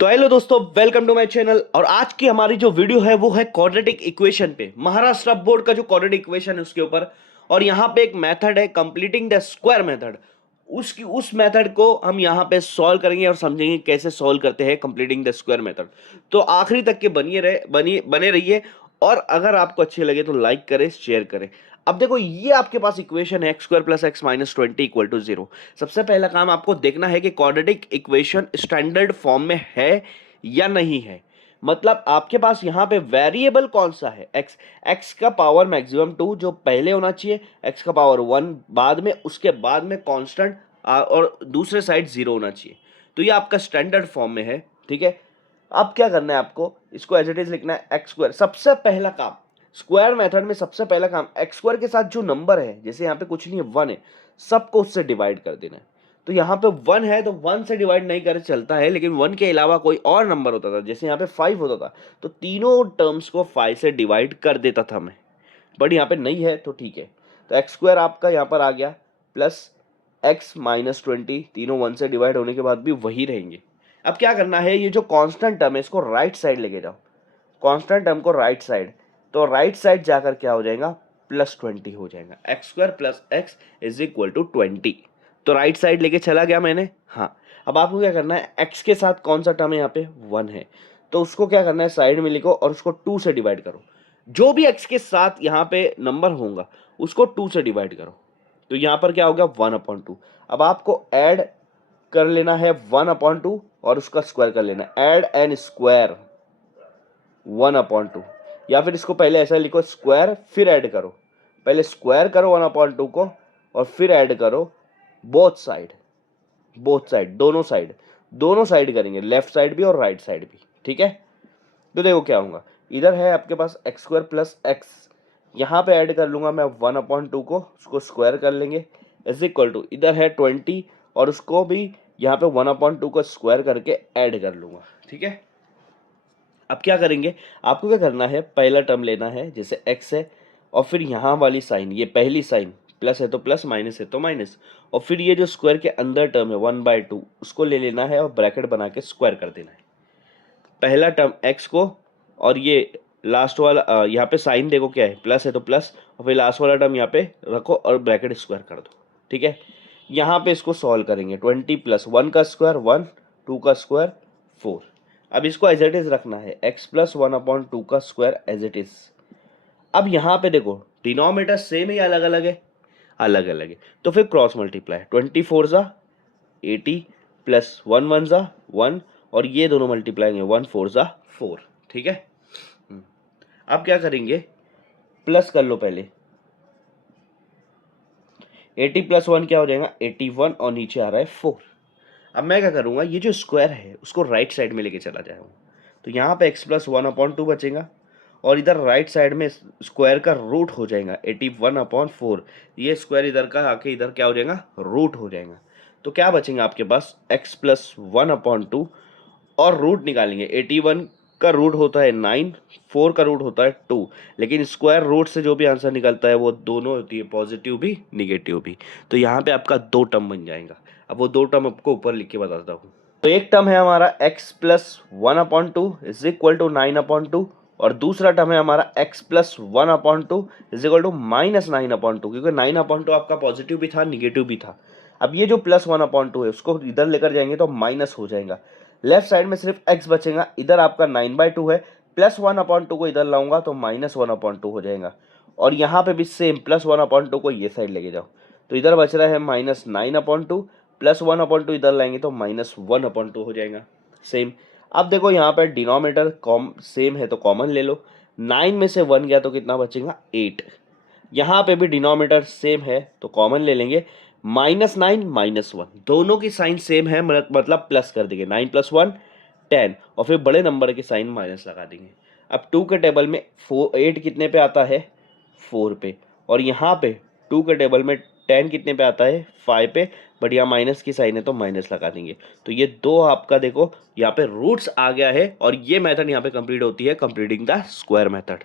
तो हेलो दोस्तों, welcome to my channel. और आज की हमारी जो वीडियो है वो है क्वाड्रेटिक इक्वेशन पे, महाराष्ट्र बोर्ड का जो क्वाड्रेटिक इक्वेशन है उसके ऊपर। और यहाँ पे एक मेथड है कंप्लीटिंग द स्क्वायर मेथड, उसकी उस मेथड को हम यहाँ पे सॉल्व करेंगे और समझेंगे कैसे सॉल्व करते हैं कंप्लीटिंग द स्क्वायर मेथड। तो आखिरी तक के बने रहिए। और अगर आपको अच्छे लगे तो लाइक करें, शेयर करें। अब देखो, ये आपके पास इक्वेशन है x² + x - 20 = 0। सबसे पहला काम आपको देखना है कि क्वाड्रेटिक इक्वेशन स्टैंडर्ड फॉर्म में है या नहीं है। मतलब आपके पास यहाँ पे वेरिएबल कौन सा है, x का पावर मैक्सिमम 2 जो पहले होना चाहिए, x का पावर 1 बाद में, उसके बाद में कांस्टेंट और दूसरे साइड 0 होना चाहिए। तो ये आपका स्टैंडर्ड फॉर्म में है, ठीक है। अब क्या करना है आपको, इसको एज इट इज लिखना है x²। सबसे पहला काम स्क्वायर मेथड में, सबसे पहला काम x² के साथ जो नंबर है, जैसे यहाँ पे कुछ नहीं है 1 है, सबको उससे डिवाइड कर देना है। तो यहाँ पे 1 है तो 1 से डिवाइड नहीं कर चलता है, लेकिन 1 के अलावा कोई और नंबर होता था, जैसे यहाँ पे 5 होता था, तो तीनों टर्म्स को 5 से डिवाइड कर देता था मैं। बट यहाँ पे नहीं है तो ठीक है। तो x² आपका यहाँ पर आ गया प्लस x - 20, तीनों 1 से डिवाइड होने के बाद भी वही रहेंगे। अब क्या करना है, ये जो कांस्टेंट टर्म है इसको राइट साइड लेके जाओ, कांस्टेंट टर्म को राइट साइड। तो राइट साइड जाकर क्या हो जाएगा, +20 हो जाएगा। x² + x = 20। तो राइट साइड लेके चला गया मैंने। हाँ, अब आपको क्या करना है, x के साथ कौन सा टर्म है, यहाँ पे 1 है, तो उसको क्या करना है, साइड में लिखो और उसको 2 से डिवाइड करो। जो भी x के साथ यहाँ पे नंबर होगा उसको 2 से डिवाइड करो। तो यहाँ पर क्या होगा, 1/2। अब आपको ऐड कर लेना है 1/2 और उसका स्क्वायर कर लेना है, ऐड एन स्क्वायर 1/2। या फिर इसको पहले ऐसा लिखो, स्क्वायर फिर ऐड करो, पहले स्क्वायर करो 1/2 को और फिर ऐड करो बोथ साइड, दोनों साइड करेंगे, लेफ्ट साइड भी और राइट साइड भी, ठीक है। तो देखो क्या होगा, इधर है आपके पास x² + x, यहाँ पे ऐड कर लूंगा मैं 1/2 को, उसको स्क्वायर कर लेंगे, = इधर है 20 और उसको भी यहाँ पे 1/2 को स्क्वायर करके ऐड कर लूंगा, ठीक है। अब क्या करेंगे, आपको क्या करना है, पहला टर्म लेना है, जैसे x है, और फिर यहाँ वाली साइन, ये पहली साइन, प्लस है तो प्लस, माइनस है तो माइनस, और फिर ये जो स्क्वायर के अंदर टर्म है 1/2 उसको ले लेना है और ब्रैकेट बना के स्क्वायर कर देना है, पहला टर्म x को, और ये लास्ट वाला यहाँ पे साइन देखो क्या है, प्लस है तो प्लस, और फिर लास्ट वाला टर्म यहाँ पे रखो और ब्रैकेट स्क्वायर कर दो, ठीक है। यहाँ पे इसको सॉल्व करेंगे, 20 + 1 का स्क्वायर 1, 2 का स्क्वायर 4। अब इसको एज इट इज रखना है, x + 1/2 का स्क्वायर एज इट इज। अब यहाँ पे देखो डिनोमिनेटर सेम ही अलग अलग है, तो फिर क्रॉस मल्टीप्लाई, 24 ज़ा 80 + 1 1 ज़ा 1, और ये दोनों मल्टीप्लाई है, 1 4 ज़ा 4, ठीक है। अब क्या करेंगे, प्लस कर लो पहले, 80 + 1 क्या हो जाएगा, 81, और नीचे आ रहा है 4। अब मैं क्या करूँगा, ये जो स्क्वायर है उसको राइट साइड में लेके चला जाऊँगा, तो यहाँ पे x + 1/2 बचेगा, और इधर राइट साइड में स्क्वायर का रूट हो जाएगा 81/4, ये स्क्वायर इधर का आके इधर क्या हो जाएगा, रूट हो जाएगा। तो क्या बचेगा आपके पास, x + 1/2, और रूट निकालेंगे, 81 का रूट होता है 9, 4 का रूट होता है 2, लेकिन स्क्वायर रूट से जो भी आंसर निकलता है वो दोनों होती है, पॉजिटिव भी निगेटिव भी। तो यहाँ पे आपका 2 टर्म बन जाएगा। अब वो 2 टर्म आपको ऊपर लिख के बताता हूँ। तो एक टर्म है हमारा x + 1/2 = 9/2, और दूसरा टर्म है हमारा x + 1/2 = -9/2, क्योंकि 9/2 आपका पॉजिटिव भी था निगेटिव भी था। अब ये जो +1/2 है उसको इधर लेकर जाएंगे तो माइनस हो जाएगा, लेफ्ट साइड में सिर्फ x बचेगा, इधर आपका 9/2 है, +1/2 को इधर लाऊंगा तो -1/2 हो जाएगा, और यहाँ पे भी सेम +1/2 को ये साइड लेके जाओ, तो इधर बच रहा है -9/2, +1/2 इधर लाएंगे तो -1/2 हो जाएगा, सेम। अब देखो यहाँ पर डिनोमिनेटर सेम है तो कॉमन ले लो, 9 में से 1 गया तो कितना बचेगा, 8। यहाँ पे भी डिनोमिनेटर सेम है तो कॉमन ले लेंगे, -9 - 1, दोनों की साइन सेम है, मतलब प्लस कर देंगे, 9 + 1 10, और फिर बड़े नंबर की साइन माइनस लगा देंगे। अब 2 के टेबल में 8 कितने पे आता है, 4 पे, और यहाँ पे 2 के टेबल में 10 कितने पे आता है, 5 पे, बट यहाँ माइनस की साइन है तो माइनस लगा देंगे। तो ये दो आपका देखो यहाँ पे रूट्स आ गया है, और ये मेथड यहाँ पे कंप्लीट होती है, कंप्लीटिंग द स्क्वायर मेथड।